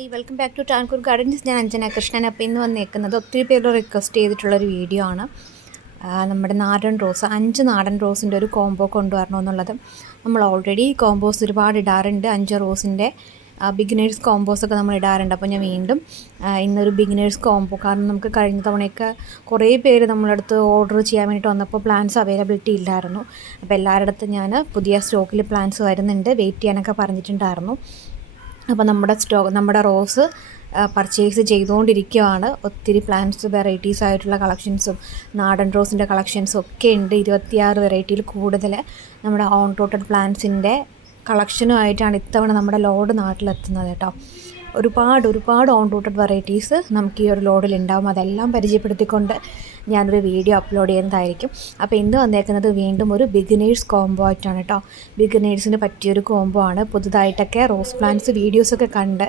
Hi welcome back to Tankoor gardens. ഞാൻ അഞ്ജന കൃഷ്ണൻ. അപ്പോൾ ഇന്ന് വന്നേക്കുന്നത് ഒത്തിരി പേര് റിക്വസ്റ്റ് ചെയ്തിട്ടുള്ളൊരു വീഡിയോ ആണ്. നമ്മുടെ നാടൻ റോസ് 5 നാടൻ റോസിൻ്റെ ഒരു കോംബോ കൊണ്ടുവരണമെന്നുള്ളത്. നമ്മൾ ഓൾറെഡി കോംബോസ് ഒരുപാട് ഇടാറുണ്ട്. 5 റോസിൻ്റെ ബിഗിനേഴ്സ് കോംബോസൊക്കെ നമ്മൾ ഇടാറുണ്ട്. അപ്പോൾ ഞാൻ വീണ്ടും ഇന്നൊരു ബിഗിനേഴ്സ് കോംബോ, കാരണം നമുക്ക് കഴിഞ്ഞ തവണയൊക്കെ കുറേ പേര് നമ്മളെ അടുത്ത് ഓർഡർ ചെയ്യാൻ വേണ്ടിയിട്ട് വന്നപ്പോൾ പ്ലാന്റ്സ് അവൈലബിലിറ്റി ഇല്ലായിരുന്നു. അപ്പോൾ എല്ലാവരുടെ അടുത്തും ഞാൻ പുതിയ സ്റ്റോക്കിൽ പ്ലാന്റ്സ് വരുന്നുണ്ട്, വെയിറ്റ് ചെയ്യാനൊക്കെ പറഞ്ഞിട്ടുണ്ടായിരുന്നു. അപ്പോൾ നമ്മുടെ റോസ് പർച്ചേസ് ചെയ്തുകൊണ്ടിരിക്കുകയാണ്. ഒത്തിരി പ്ലാന്റ്സ് വെറൈറ്റീസ് ആയിട്ടുള്ള കളക്ഷൻസും നാടൻ റോസിൻ്റെ കളക്ഷൻസും ഒക്കെ ഉണ്ട്. 26 വെറൈറ്റിയിൽ കൂടുതൽ നമ്മുടെ ഓൺ റൂട്ടഡ് പ്ലാന്റ്സിൻ്റെ കളക്ഷനുമായിട്ടാണ് ഇത്തവണ നമ്മുടെ ലോഡ് നാട്ടിലെത്തുന്നത് കേട്ടോ. ഒരുപാട് ഓൺ റൂട്ടഡ് വെറൈറ്റീസ് നമുക്ക് ഈ ഒരു ലോഡിലുണ്ടാവും. അതെല്ലാം പരിചയപ്പെടുത്തിക്കൊണ്ട് ഞാനൊരു വീഡിയോ അപ്ലോഡ് ചെയ്യുന്നതായിരിക്കും. അപ്പോൾ ഇന്ന് വന്നേക്കുന്നത് വീണ്ടും ഒരു ബിഗിനേഴ്സ് കോംബോ ആയിട്ടാണ് കേട്ടോ. ബിഗിനേഴ്സിന് പറ്റിയൊരു കോംബോ ആണ്. പുതുതായിട്ടൊക്കെ റോസ് പ്ലാന്റ്സ് വീഡിയോസൊക്കെ കണ്ട്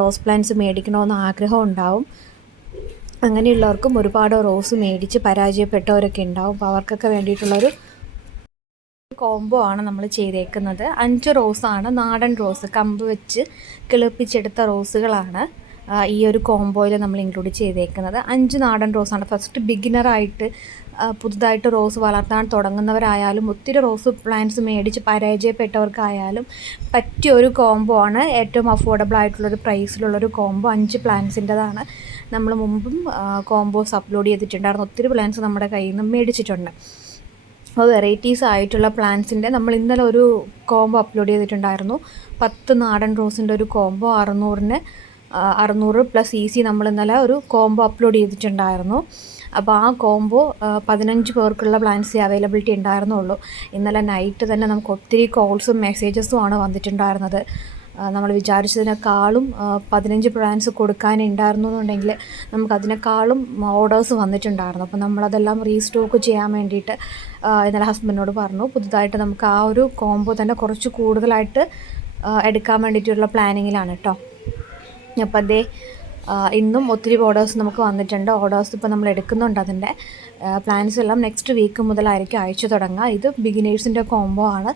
റോസ് പ്ലാന്റ്സ് മേടിക്കണമെന്ന് ആഗ്രഹം ഉണ്ടാവും. അങ്ങനെയുള്ളവർക്കും ഒരുപാട് റോസ് മേടിച്ച് പരാജയപ്പെട്ടവരൊക്കെ ഉണ്ടാവും. അപ്പോൾ അവർക്കൊക്കെ വേണ്ടിയിട്ടുള്ളൊരു കോംബോ ആണ് നമ്മൾ ചെയ്തേക്കുന്നത്. 5 റോസാണ്, നാടൻ റോസ് കമ്പ് വെച്ച് കിളിപ്പിച്ചെടുത്ത റോസുകളാണ് ഈ ഒരു കോംബോയിൽ നമ്മൾ ഇൻക്ലൂഡ് ചെയ്തേക്കുന്നത്. 5 നാടൻ റോസാണ്. ഫസ്റ്റ് ബിഗിനറായിട്ട് പുതുതായിട്ട് റോസ് വളർത്താൻ തുടങ്ങുന്നവരായാലും ഒത്തിരി റോസ് പ്ലാന്റ്സ് മേടിച്ച് പരാജയപ്പെട്ടവർക്കായാലും പറ്റിയ ഒരു കോംബോ ആണ്. ഏറ്റവും അഫോർഡബിൾ ആയിട്ടുള്ളൊരു പ്രൈസിലുള്ളൊരു കോംബോ 5 പ്ലാന്റ്സിൻ്റെതാണ്. നമ്മൾ മുമ്പും കോംബോസ് അപ്ലോഡ് ചെയ്തിട്ടുണ്ടായിരുന്നു. ഒത്തിരി പ്ലാന്റ്സ് നമ്മുടെ കയ്യിൽ നിന്ന് മേടിച്ചിട്ടുണ്ട്. അപ്പോൾ വെറൈറ്റീസ് ആയിട്ടുള്ള പ്ലാന്റ്സിൻ്റെ നമ്മൾ ഇന്നലെ ഒരു കോംബോ അപ്ലോഡ് ചെയ്തിട്ടുണ്ടായിരുന്നു. 10 നാടൻ റോസിൻ്റെ ഒരു കോംബോ 600 പ്ലസ് ഈസി നമ്മൾ ഇന്നലെ ഒരു കോംബോ അപ്ലോഡ് ചെയ്തിട്ടുണ്ടായിരുന്നു. അപ്പോൾ ആ കോംബോ 15 പേർക്കുള്ള പ്ലാന്റ്സ് അവൈലബിലിറ്റി ഉണ്ടായിരുന്നുള്ളൂ. ഇന്നലെ നൈറ്റ് തന്നെ നമുക്ക് ഒത്തിരി കോൾസും മെസ്സേജസും ആണ് വന്നിട്ടുണ്ടായിരുന്നത്. നമ്മൾ വിചാരിച്ചതിനേക്കാളും 15 പ്ലാന്റ്സ് കൊടുക്കാനുണ്ടായിരുന്നു എന്നുണ്ടെങ്കിൽ നമുക്കതിനേക്കാളും ഓർഡേഴ്സ് വന്നിട്ടുണ്ടായിരുന്നു. അപ്പോൾ നമ്മളതെല്ലാം റീസ്റ്റോക്ക് ചെയ്യാൻ വേണ്ടിയിട്ട് ഇന്നലെ ഹസ്ബൻഡിനോട് പറഞ്ഞു. പുതുതായിട്ട് നമുക്ക് ആ ഒരു കോംബോ തന്നെ കുറച്ച് കൂടുതലായിട്ട് എടുക്കാൻ വേണ്ടിയിട്ടുള്ള പ്ലാനിങ്ങിലാണ് കേട്ടോ. അപ്പോൾ അതേ ഇന്നും ഒത്തിരി ഓർഡേഴ്സ് നമുക്ക് വന്നിട്ടുണ്ട്. ഓർഡേഴ്സ് ഇപ്പോൾ നമ്മൾ എടുക്കുന്നുണ്ട്. അതിൻ്റെ പ്ലാൻസ് എല്ലാം നെക്സ്റ്റ് വീക്ക് മുതലായിരിക്കും അയച്ചു തുടങ്ങുക. ഇത് ബിഗിനേഴ്സിൻ്റെ കോംബോ ആണ്.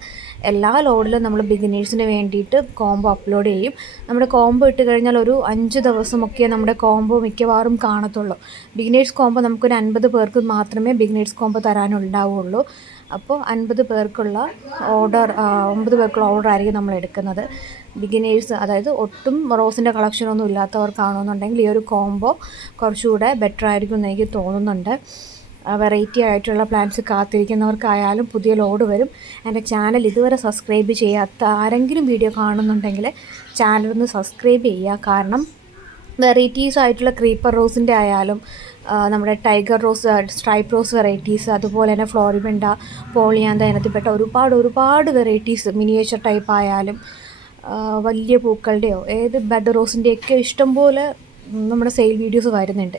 എല്ലാ ലോഡിലും നമ്മൾ ബിഗിനേഴ്സിന് വേണ്ടിയിട്ട് കോംബോ അപ്ലോഡ് ചെയ്യും. നമ്മുടെ കോംബോ ഇട്ട് കഴിഞ്ഞാൽ ഒരു 5 ദിവസമൊക്കെ നമ്മുടെ കോംബോ മിക്കവാറും കാണത്തുള്ളൂ. ബിഗിനേഴ്സ് കോംബോ നമുക്കൊരു 50 പേർക്ക് മാത്രമേ ബിഗിനേഴ്സ് കോംബോ തരാനുണ്ടാവുള്ളൂ. അപ്പോൾ 50 പേർക്കുള്ള ഓർഡർ 9 പേർക്കുള്ള ഓർഡർ ആയിരിക്കും നമ്മൾ എടുക്കുന്നത്. ബിഗിനേഴ്സ്, അതായത് ഒട്ടും റോസിൻ്റെ കളക്ഷനൊന്നും ഇല്ലാത്തവർക്കാണെന്നുണ്ടെങ്കിൽ ഈ ഒരു കോംബോ കുറച്ചുകൂടെ ബെറ്റർ ആയിരിക്കും എന്ന് എനിക്ക് തോന്നുന്നുണ്ട്. വെറൈറ്റി ആയിട്ടുള്ള പ്ലാന്റ്സ് കാത്തിരിക്കുന്നവർക്കായാലും പുതിയ ലോഡ് വരും. എൻ്റെ ചാനൽ ഇതുവരെ സബ്സ്ക്രൈബ് ചെയ്യാത്ത ആരെങ്കിലും വീഡിയോ കാണുന്നുണ്ടെങ്കിൽ ചാനലൊന്ന് സബ്സ്ക്രൈബ് ചെയ്യുക. കാരണം വെറൈറ്റീസ് ആയിട്ടുള്ള ക്രീപ്പർ റോസിൻ്റെ ആയാലും നമ്മുടെ tiger rose, stripe rose varieties, അതുപോലെ തന്നെ ഫ്ലോറിബെൻഡ, പോളിയാന്ത ഇനത്തിൽപ്പെട്ട ഒരുപാട് വെറൈറ്റീസ്, മിനിയേച്ചർ ടൈപ്പ് ആയാലും വലിയ പൂക്കളുടെയോ ഏത് ബഡ് റോസിൻ്റെയൊക്കെ ഇഷ്ടംപോലെ നമ്മുടെ സെയിൽ വീഡിയോസ് വരുന്നുണ്ട്.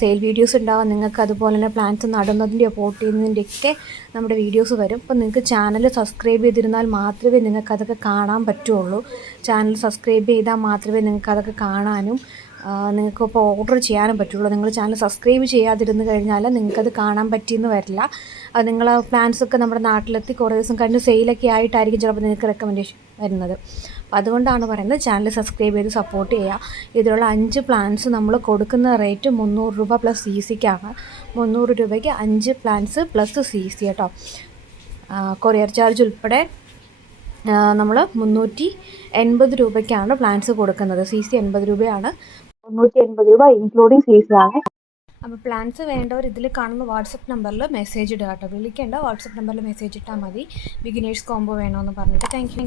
സെയിൽ വീഡിയോസ് ഉണ്ടാവാം. നിങ്ങൾക്ക് അതുപോലെ തന്നെ പ്ലാന്റ്സ് നടുന്നതിൻ്റെയോ പോട്ട് ചെയ്യുന്നതിൻ്റെയൊക്കെ നമ്മുടെ വീഡിയോസ് വരും. അപ്പോൾ നിങ്ങൾക്ക് ചാനൽ സബ്സ്ക്രൈബ് ചെയ്തിരുന്നാൽ മാത്രമേ നിങ്ങൾക്കതൊക്കെ കാണാൻ പറ്റുള്ളൂ. ചാനൽ സബ്സ്ക്രൈബ് ചെയ്താൽ മാത്രമേ നിങ്ങൾക്കതൊക്കെ കാണാനും നിങ്ങൾക്കിപ്പോൾ ഓർഡർ ചെയ്യാനും പറ്റുള്ളൂ. നിങ്ങൾ ചാനൽ സബ്സ്ക്രൈബ് ചെയ്യാതിരുന്ന് കഴിഞ്ഞാൽ നിങ്ങൾക്കത് കാണാൻ പറ്റിയെന്ന് വരില്ല. അത് നിങ്ങൾ പ്ലാൻസൊക്കെ നമ്മുടെ നാട്ടിലെത്തി കുറേ ദിവസം കഴിഞ്ഞ് സെയിലൊക്കെ ആയിട്ടായിരിക്കും ചിലപ്പോൾ നിങ്ങൾക്ക് റെക്കമെൻഡേഷൻ വരുന്നത്. അപ്പോൾ അതുകൊണ്ടാണ് പറയുന്നത് ചാനൽ സബ്സ്ക്രൈബ് ചെയ്ത് സപ്പോർട്ട് ചെയ്യുക. ഇതിലുള്ള 5 പ്ലാൻസ് നമ്മൾ കൊടുക്കുന്ന റേറ്റ് 300 രൂപ പ്ലസ് സി സിക്കാണ്. 300 രൂപയ്ക്ക് 5 പ്ലാൻസ് പ്ലസ് സി സി കേട്ടോ. കൊറിയർ ചാർജ് ഉൾപ്പെടെ നമ്മൾ 380 രൂപയ്ക്കാണ് പ്ലാൻസ് കൊടുക്കുന്നത്. സി സി 80 രൂപയാണ്. 380 രൂപ ഇൻക്ലൂഡിങ് സി സി ആണ്. അപ്പോൾ പ്ലാൻസ് വേണ്ടവർ ഇതിൽ കാണുന്ന വാട്സപ്പ് നമ്പറിൽ മെസ്സേജ് ഇടുക കേട്ടോ. വിളിക്കേണ്ട, വാട്സപ്പ് നമ്പറിൽ മെസ്സേജ് ഇട്ടാൽ മതി. ബിഗിനേഴ്സ് കോംബോ വേണമെന്ന് പറഞ്ഞിട്ട്. Thank you.